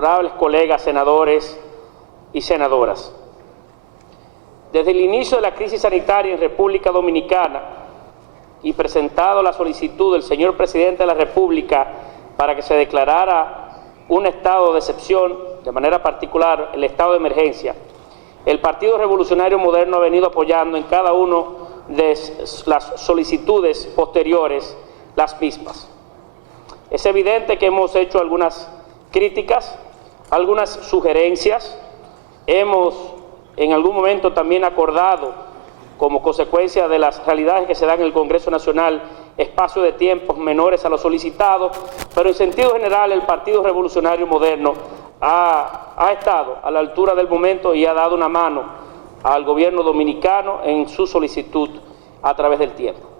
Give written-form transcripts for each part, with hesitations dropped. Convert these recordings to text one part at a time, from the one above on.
Honorables colegas senadores y senadoras, desde el inicio de la crisis sanitaria en República Dominicana y presentado la solicitud del señor Presidente de la República para que se declarara un estado de excepción, de manera particular el estado de emergencia, el Partido Revolucionario Moderno ha venido apoyando en cada una de las solicitudes posteriores las mismas. Es evidente que hemos hecho algunas críticas, algunas sugerencias, hemos en algún momento también acordado, como consecuencia de las realidades que se dan en el Congreso Nacional, espacios de tiempos menores a los solicitados, pero en sentido general el Partido Revolucionario Moderno ha estado a la altura del momento y ha dado una mano al gobierno dominicano en su solicitud a través del tiempo.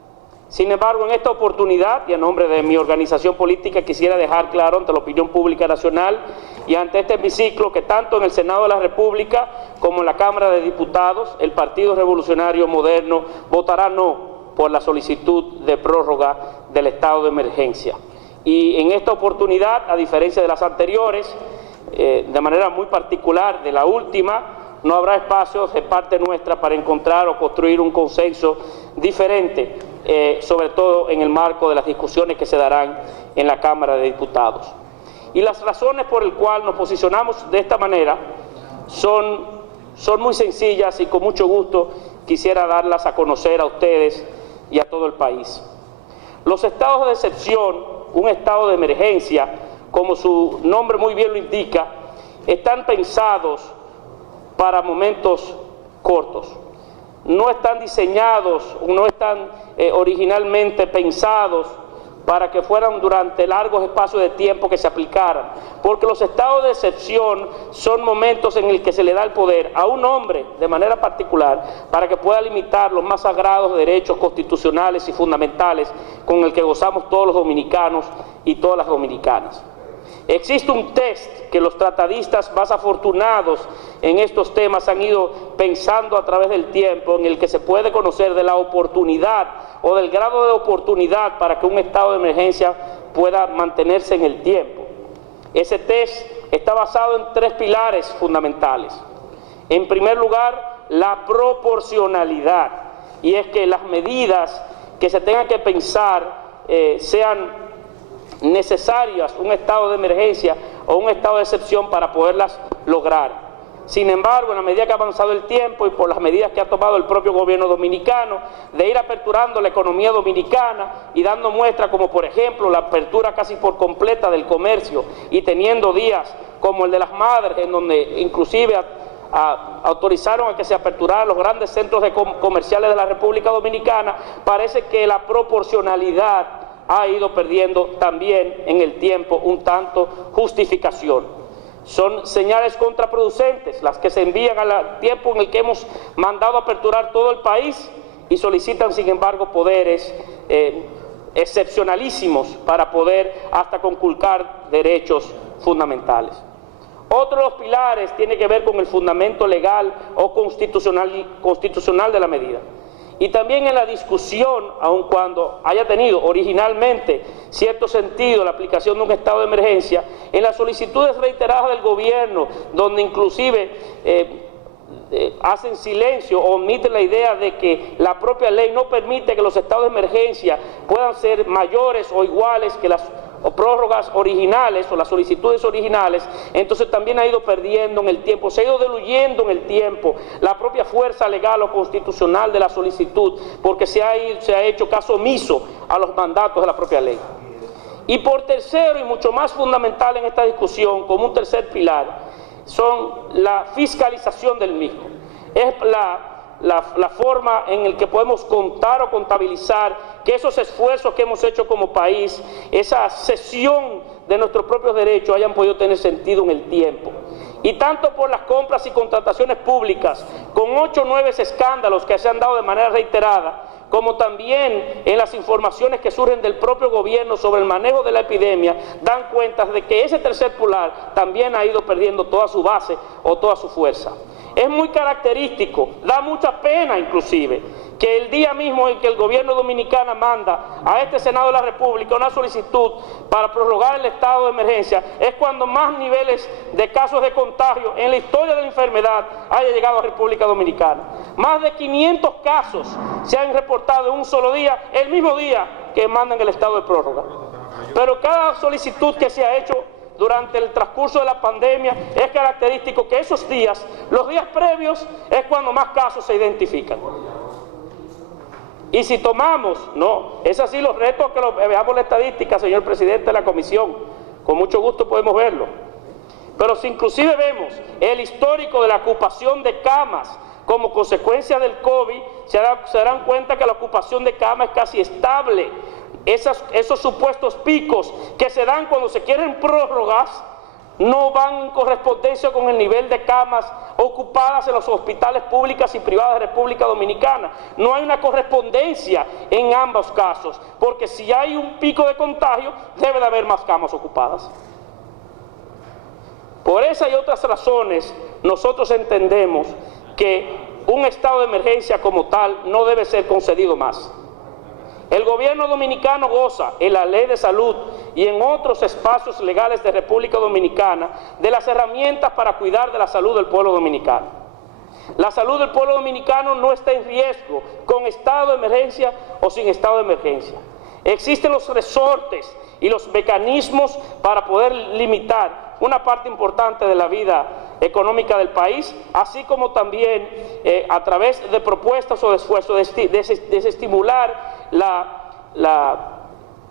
Sin embargo, en esta oportunidad, y a nombre de mi organización política, quisiera dejar claro ante la opinión pública nacional y ante este hemiciclo que tanto en el Senado de la República como en la Cámara de Diputados, el Partido Revolucionario Moderno votará no por la solicitud de prórroga del estado de emergencia. Y en esta oportunidad, a diferencia de las anteriores, de manera muy particular de la última, no habrá espacios de parte nuestra para encontrar o construir un consenso diferente, sobre todo en el marco de las discusiones que se darán en la Cámara de Diputados. Y las razones por las cuales nos posicionamos de esta manera son muy sencillas y con mucho gusto quisiera darlas a conocer a ustedes y a todo el país. Los estados de excepción, un estado de emergencia, como su nombre muy bien lo indica, están pensados para momentos cortos. No están diseñados, no están originalmente pensados para que fueran durante largos espacios de tiempo que se aplicaran, porque los estados de excepción son momentos en el que se le da el poder a un hombre de manera particular para que pueda limitar los más sagrados derechos constitucionales y fundamentales con el que gozamos todos los dominicanos y todas las dominicanas. Existe un test que los tratadistas más afortunados en estos temas han ido pensando a través del tiempo, en el que se puede conocer de la oportunidad o del grado de oportunidad para que un estado de emergencia pueda mantenerse en el tiempo. Ese test está basado en tres pilares fundamentales. En primer lugar, la proporcionalidad, y es que las medidas que se tengan que pensar sean necesarias, un estado de emergencia o un estado de excepción para poderlas lograr. Sin embargo, en la medida que ha avanzado el tiempo y por las medidas que ha tomado el propio gobierno dominicano de ir aperturando la economía dominicana y dando muestra como por ejemplo la apertura casi por completa del comercio y teniendo días como el de las madres en donde inclusive autorizaron a que se aperturaran los grandes centros comerciales de la República Dominicana, parece que la proporcionalidad ha ido perdiendo también en el tiempo un tanto justificación. Son señales contraproducentes las que se envían al tiempo en el que hemos mandado aperturar todo el país y solicitan sin embargo poderes excepcionalísimos para poder hasta conculcar derechos fundamentales. Otro de los pilares tiene que ver con el fundamento legal o constitucional de la medida. Y también en la discusión, aun cuando haya tenido originalmente cierto sentido la aplicación de un estado de emergencia, en las solicitudes reiteradas del gobierno, donde inclusive hacen silencio o omiten la idea de que la propia ley no permite que los estados de emergencia puedan ser mayores o iguales que las prórrogas originales o las solicitudes originales, entonces también ha ido perdiendo en el tiempo, se ha ido diluyendo en el tiempo la propia fuerza legal o constitucional de la solicitud, porque se ha hecho caso omiso a los mandatos de la propia ley. Y por tercero, y mucho más fundamental en esta discusión, como un tercer pilar, son la fiscalización del mismo. Es la forma en la que podemos contar o contabilizar que esos esfuerzos que hemos hecho como país, esa cesión de nuestros propios derechos hayan podido tener sentido en el tiempo. Y tanto por las compras y contrataciones públicas, con 8 o 9 escándalos que se han dado de manera reiterada, como también en las informaciones que surgen del propio gobierno sobre el manejo de la epidemia, dan cuenta de que ese tercer pilar también ha ido perdiendo toda su base o toda su fuerza. Es muy característico, da mucha pena inclusive, que el día mismo en que el gobierno dominicano manda a este Senado de la República una solicitud para prorrogar el estado de emergencia, es cuando más niveles de casos de contagio en la historia de la enfermedad haya llegado a República Dominicana. Más de 500 casos se han reportado en un solo día, el mismo día que mandan el estado de prórroga. Pero cada solicitud que se ha hecho durante el transcurso de la pandemia es característico que esos días, los días previos, es cuando más casos se identifican. Y si tomamos, no, es así los retos que veamos la estadística, señor presidente de la comisión, con mucho gusto podemos verlo. Pero si inclusive vemos el histórico de la ocupación de camas como consecuencia del COVID, se darán cuenta que la ocupación de camas es casi estable. Esos supuestos picos que se dan cuando se quieren prórrogas no van en correspondencia con el nivel de camas ocupadas en los hospitales públicos y privados de República Dominicana. No hay una correspondencia en ambos casos, porque si hay un pico de contagio, debe de haber más camas ocupadas. Por esa y otras razones, nosotros entendemos que un estado de emergencia como tal no debe ser concedido más. El gobierno dominicano goza en la ley de salud y en otros espacios legales de República Dominicana de las herramientas para cuidar de la salud del pueblo dominicano. La salud del pueblo dominicano no está en riesgo con estado de emergencia o sin estado de emergencia. Existen los resortes y los mecanismos para poder limitar una parte importante de la vida económica del país, así como también a través de propuestas o de esfuerzos desestimular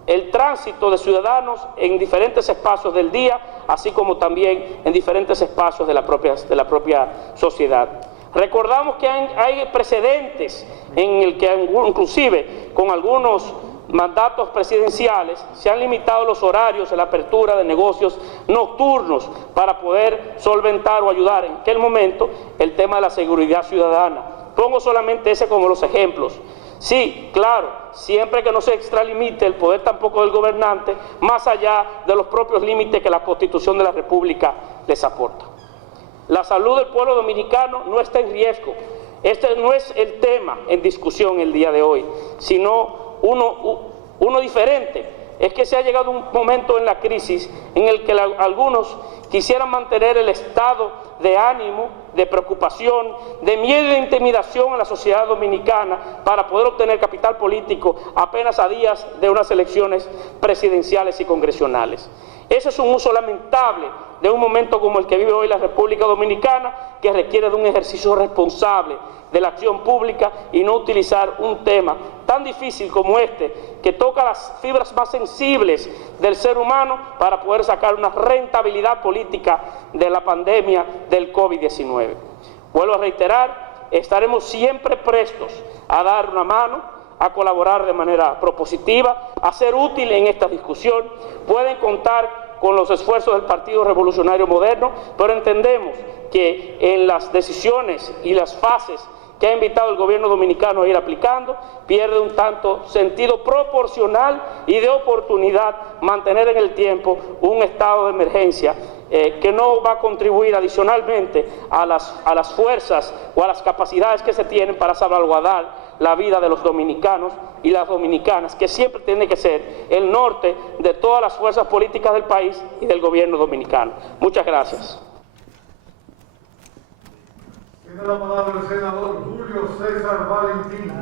el tránsito de ciudadanos en diferentes espacios del día, así como también en diferentes espacios de la propia sociedad. Recordamos que hay precedentes en el que inclusive con algunos mandatos presidenciales se han limitado los horarios de la apertura de negocios nocturnos para poder solventar o ayudar en aquel momento el tema de la seguridad ciudadana. Pongo solamente ese como los ejemplos. Sí, claro, siempre que no se extralimite el poder tampoco del gobernante, más allá de los propios límites que la Constitución de la República les aporta. La salud del pueblo dominicano no está en riesgo. Este no es el tema en discusión el día de hoy, sino uno diferente. Es que se ha llegado un momento en la crisis en el que algunos quisieran mantener el estado de ánimo, de preocupación, de miedo y de intimidación en la sociedad dominicana para poder obtener capital político apenas a días de unas elecciones presidenciales y congresionales. Ese es un uso lamentable de un momento como el que vive hoy la República Dominicana, que requiere de un ejercicio responsable de la acción pública y no utilizar un tema tan difícil como este, que toca las fibras más sensibles del ser humano para poder sacar una rentabilidad política de la pandemia del COVID-19. Vuelvo a reiterar, estaremos siempre prestos a dar una mano, a colaborar de manera propositiva, a ser útil en esta discusión. Pueden contar con los esfuerzos del Partido Revolucionario Moderno, pero entendemos que en las decisiones y las fases que ha invitado el gobierno dominicano a ir aplicando, pierde un tanto sentido proporcional y de oportunidad mantener en el tiempo un estado de emergencia que no va a contribuir adicionalmente a las fuerzas o a las capacidades que se tienen para salvaguardar la vida de los dominicanos y las dominicanas, que siempre tiene que ser el norte de todas las fuerzas políticas del país y del gobierno dominicano. Muchas gracias. Tiene la palabra el senador Julio César Valentín.